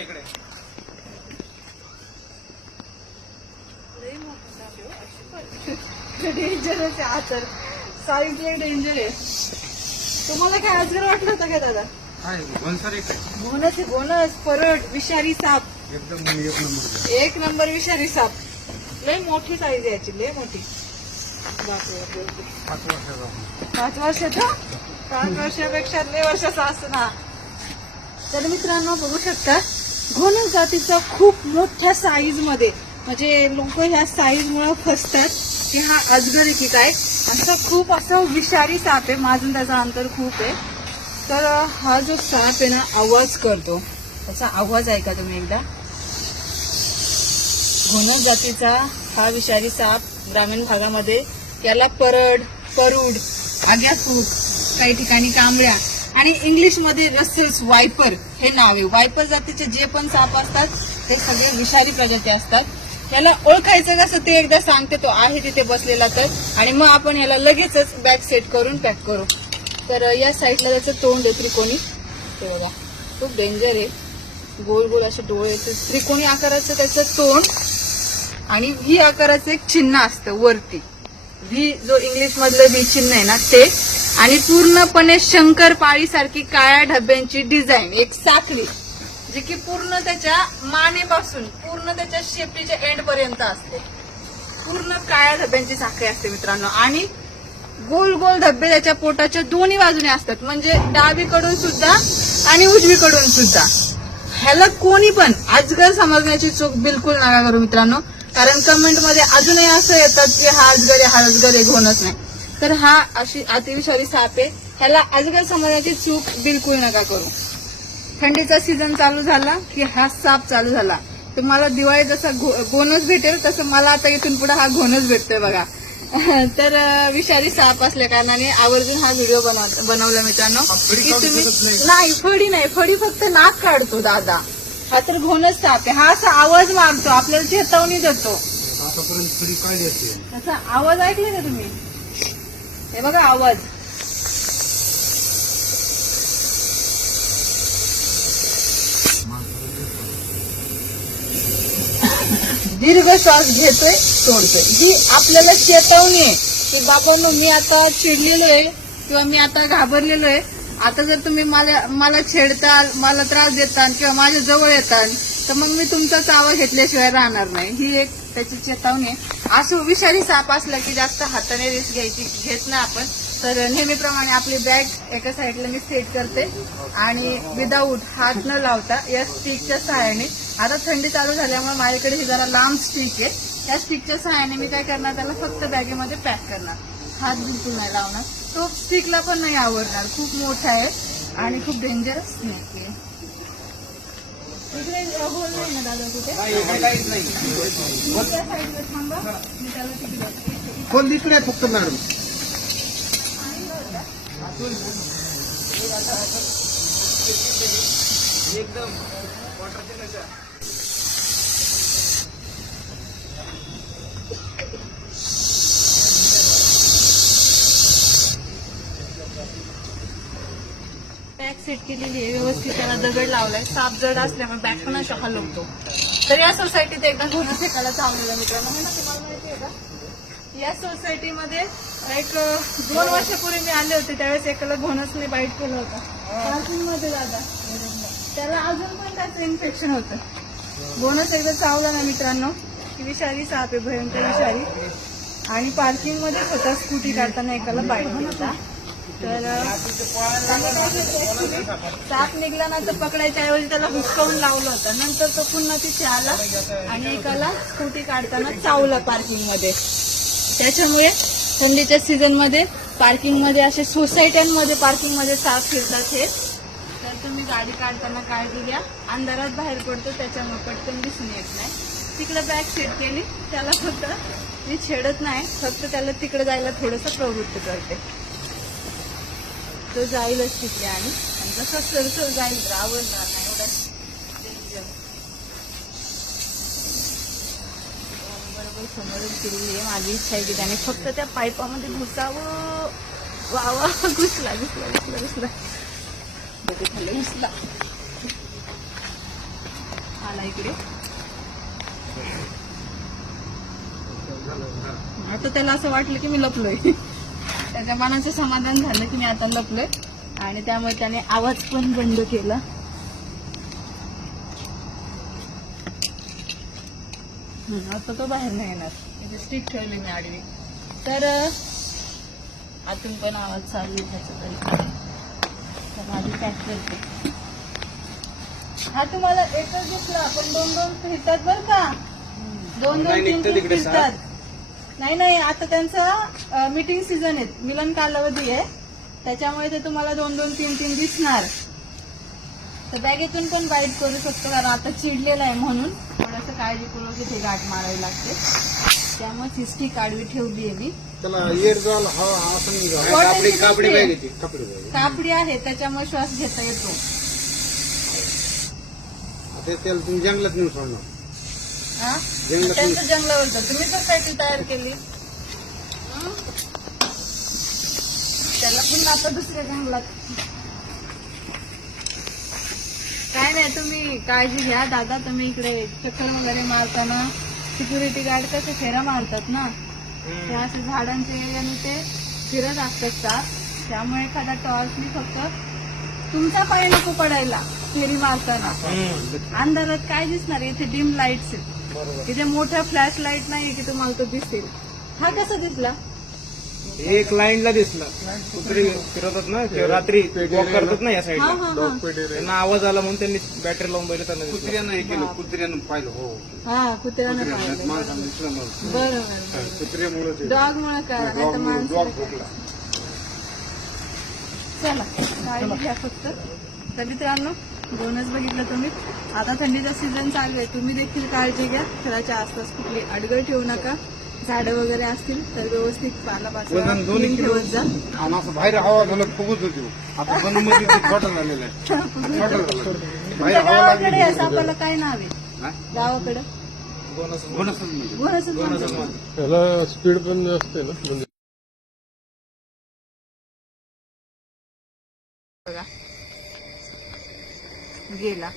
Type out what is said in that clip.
इकडे इकडे डेंजरच आहे तर साईज डेंजर आहे. तुम्हाला काय अजगर वाटलं होतं काय दादा? बोनस परट विषारी साप एकदम एक नंबर विषारी साप. लय मोठी साईज आहे याची, लय मोठी. बापरे 5 वर्षाचा 5 वर्षापेक्षा लय वर्षाचा असणार. तर मित्रांनो बघू शकता घोणस जातीचा खूप मोठ्या साईज मध्ये, म्हणजे लोक ह्या साईज मुळे फसतात की हा अजगर आहे की काय. असं खूप असं विषारी साप आहे, माझून त्याचा अंतर खूप आहे. तर हा जो साप आहे ना आवाज करतो, त्याचा आवाज ऐका तुम्ही एकदा. घोणस जातीचा हा विषारी साप ग्रामीण भागामध्ये याला परड, परूड, आग्याफूट, काही ठिकाणी कांबळ्या आणि इंग्लिश मध्ये रसेल्स वायपर हे नाव आहे. वायपर जातीचे जे पण साप असतात ते सगळे विषारी प्रजाती असतात. याला ओळखायचं कसं ते एकदा सांगते. तो आहे तिथे बसलेला तर, आणि मग आपण याला लगेचच बॅग सेट करून पॅक करू. तर या साईडला त्याचं तोंड आहे त्रिकोणी, ते बघा खूप डेंजर आहे. गोल गोल असे डोळे, त्रिकोणी आकाराचं त्याचं तोंड आणि व्ही आकाराचं एक चिन्ह असतं वरती. व्ही जो इंग्लिश मधलं व्ही चिन्ह आहे ना ते, आणि पूर्णपणे शंकरपाळी सारखी काळ्या ढब्यांची डिझाईन, एक साखळी जी की पूर्ण त्याच्या मानेपासून पूर्ण त्याच्या शेपटीच्या एंड पर्यंत असते. पूर्ण काळ्या धब्यांची साखळी असते मित्रांनो. आणि गोल गोल धब्बे त्याच्या पोटाच्या दोन्ही बाजूने असतात, म्हणजे डावीकडून सुद्धा आणि उजवीकडून सुद्धा. ह्याला कोणी पण अजगर समजण्याची चूक बिलकुल नका करू मित्रांनो, कारण कमेंट मध्ये अजूनही असं येतात की हा अजगर आहे, हा अजगर आहे, घोणस नाही. तर हा अशी अतिविषारी साप आहे, ह्याला अजगर समजण्याची चूक बिलकुल नका करू. थंडीचा सीझन चालू झाला की हा साप चालू झाला. तर मला दिवाळी जसा घोणस भेटेल तसं मला आता इथून पुढे हा घोणस भेटतोय बघा. तर विषारी साप असल्या कारणाने आवर्जून हा व्हिडिओ बनवला मित्रांनो की तुम्ही नाही, फडी नाही, फडी फक्त नाक काढतो दादा. हा तर घोणस साप आहे. हा असा आवाज मारतो, आपल्याला चेतावणी देतो. त्याचा आवाज ऐकले का तुम्ही? हे बघा आवाज. दीर्घ श्वास घेतोय, सोडतोय. ही आपल्याला चेतावणी आहे की बाबा मी आता चिडलेलो आहे किंवा मी आता घाबरलेलो आहे. आता जर तुम्ही मला छेडताल, मला त्रास देताल किंवा माझ्या जवळ येताल तर मग मी तुमचा चावा घेतल्याशिवाय राहणार नाही. ही एक त्याची चेतावणी आहे. असं विषारी साप असला की जास्त हाताने रिस्क घेत नाही आपण. तर नेहमीप्रमाणे आपली बॅग एका साईडला मी सेट करते आणि विदाऊट हात न लावता या स्टिकच्या सहाय्याने, आता थंडी चालू झाल्यामुळे माझ्याकडे ही जरा लांब स्टिक आहे, या स्टिकच्या सहाय्याने मी काय करणार, त्याला फक्त बॅगेमध्ये पॅक करणार. हात बिलकुल नाही लावणार. तो स्टिकला पण नाही आवडणार, खूप मोठा आहे आणि खूप डेंजरस स्नेक आहे. इकडे होल नाही ना दादा कुठे? साईडला थांबा, मी त्याला तिकडे इकडे फक्त मॅडम एकदम बॅग सेट केलेली आहे व्यवस्थित. त्याला दगड लावलाय. साप जड असल्यामुळे बॅग पण अशा हलवतो. तर या सोसायटीत एकदा घोणस एकाला चावलेला मित्रांनो, हे ना तुम्हाला माहिती आहे का? या सोसायटीमध्ये एक 2 वर्षापूर्वी मी आले होते, त्यावेळेस एकाला घोणसने बाईट केलं होतं पार्किंग मध्ये दादा. त्याला अजून पण त्याचं इन्फेक्शन होतं. घोणस एकदा चावला ना मित्रांनो की विषारी साप आहे, भयंकर विषारी. आणि पार्किंग मध्येच होता, स्कूटी काढताना एकाला बाईट होता. तर साप निघला ना तर पकडायच्या ऐवजी त्याला हुसकावून लावलं होतं. नंतर तो पुन्हा तिथे आला आणि एकाला स्कूटी काढताना चावला पार्किंग मध्ये. त्याच्यामुळे थंडीच्या सीझन मध्ये पार्किंग मध्ये असे सोसायट्यांमध्ये पार्किंग मध्ये साप फिरतात हे. तर तुम्ही गाडी काढताना काळजी घ्या. अंधारात बाहेर पडतो त्याच्यामुळे पटकन दिसून येत नाही. तिकडे बॅग सेट केली, त्याला फक्त मी छेडत नाही, फक्त त्याला तिकडे जायला थोडंसं प्रवृत्त करते. तो जाईलच तिकडे आणि जसं सरसर जाईल आवडणार नाही एवढा बरोबर समोरच फिरली आहे. माझी इच्छा आहे की त्याने फक्त त्या पाईपामध्ये घुसावं. वा वा, घुसला घुसला घुसला घुसला घुसला. आला इकडे. आता त्याला असं वाटलं की मी लपलोय. त्याच्या मनाचं समाधान झालं की मी आता लपलोय आणि त्यामुळे त्याने आवाज पण बंद केला. आता तो बाहेर नाही येणार. इथे स्टिक ठेवली मी आडवी. तर आतून पण आवाज चालू आहे त्याचा तरी. तर आधी पॅक करते. हा तुम्हाला एकच दिसला पण 2-2 फिरतात बरं का. 2-2 3-3 फिरतात. नाही आता त्यांचा मीटिंग सीझन आहे, मिलन कालावधी आहे, त्याच्यामुळे ते तुम्हाला 2-2 3-3 दिसणार. तर बॅगेतून पण बाईट करू शकतो कारण आता चिडलेला आहे म्हणून थोडंसं काळजीपूर्वक इथे गाठ मारावी लागते. त्यामुळे ही स्टिक आडवी ठेवली आहे मी. त्याला एअर जाल हवा असं कापडी बॅग येते. कपडे बॅग कापडी आहे त्याच्यामुळे श्वास घेता येतो. ते त्याला तुम्ही जंगलात नेऊन सोडणार. हा जंगलात त्यांचं जंगलावर तर तुम्ही तर पॅटी तयार केली. त्याला पुन्हा आता दुसऱ्या जंगलात. काय नाही तुम्ही काळजी घ्या दादा. तुम्ही इकडे चक्कर वगैरे मारताना सिक्युरिटी गार्ड कसे फेरा मारतात ना, ते असे झाडांच्या एरियाने ते फिरत असतात का, त्यामुळे एखादा टॉर्चनी फक्त तुमचा पाय नको पडायला फेरी मारताना. अंधारात काय दिसणार, इथे डिम लाईट्स आहेत, इथे मोठ्या फ्लॅश लाईट नाही की तुम्हाला तो दिसेल. हा कसा दिसला? एक लाईनला दिसला. कुत्री फिरवतात ना किंवा रात्री वॉक करतात ना या हा साईडला, हा हा त्यांना आवाज आला म्हणून त्यांनी बॅटरी लावून बघितलं त्यांना दिसलं. कुत्र्यानं हे केलं, कुत्र्यानं पाहिलं. हो हा कुत्र्यानं पाहिलं. माणसानं दिसलं मला. बरोबर. कुत्र्यामुळे डॉग मुळे करा नाही तर माणसं. डॉग फुटला. चला काळजी घ्या फक्त. तर मित्रांनो बोनस बघितलं तुम्ही. आता थंडीचा सीझन चालू आहे, तुम्ही देखील काळजी घ्या. घराच्या आसपास कुठली अडगळ ठेवू नका. झाडं वगैरे असतील तर व्यवस्थित पालापाचोळा वजन 2 clean किलो ठेवत जा. आणि असं बाहेर हवा झालं फुगत होती. आता बनमध्ये ते छोटा झालेला आहे. छोटा झाला. तुमच्या बाहेर हवा गावाकडे या लागली. सापाला काय नाव आहे? हा? गावाकडं बोनसच म्हणजे. बोनसच म्हणतात. त्याला स्पीड पण जास्त आहे ना, म्हणजे बघा गेला.